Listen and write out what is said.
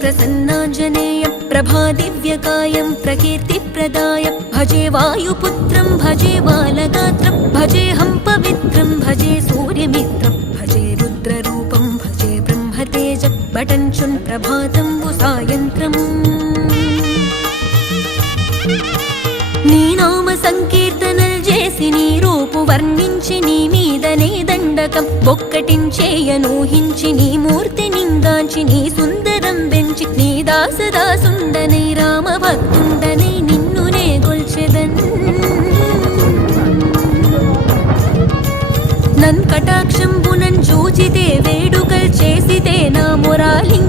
प्रसन्नाञ्जनेयं प्रभादिव्यकायं प्रकीर्तिप्रदाय भजे वायुपुत्रं भजे बालगात्रं भजेऽहं पवित्रं भजे सूर्यमित्रं भजे रुद्ररूपं भजे ब्रह्मतेजं बटञ्चुन् प्रभातं सायन्त्रम् నీ నామ సంకీర్తనలు చేసి నీ రూపు వర్ణించి నీ మీదనే దండకం ఒక్కటించేయనూహించి నీ మూర్తి నింగాంచి నీ సుందరం పెంచి నీ దాసదాసుండనై రామ భక్తుండనై నిన్నునే గొల్చెదన్ నన్ కటాక్షంబునన్ చూచితే వేడుకల్ చేసితే నా మొరాలింగ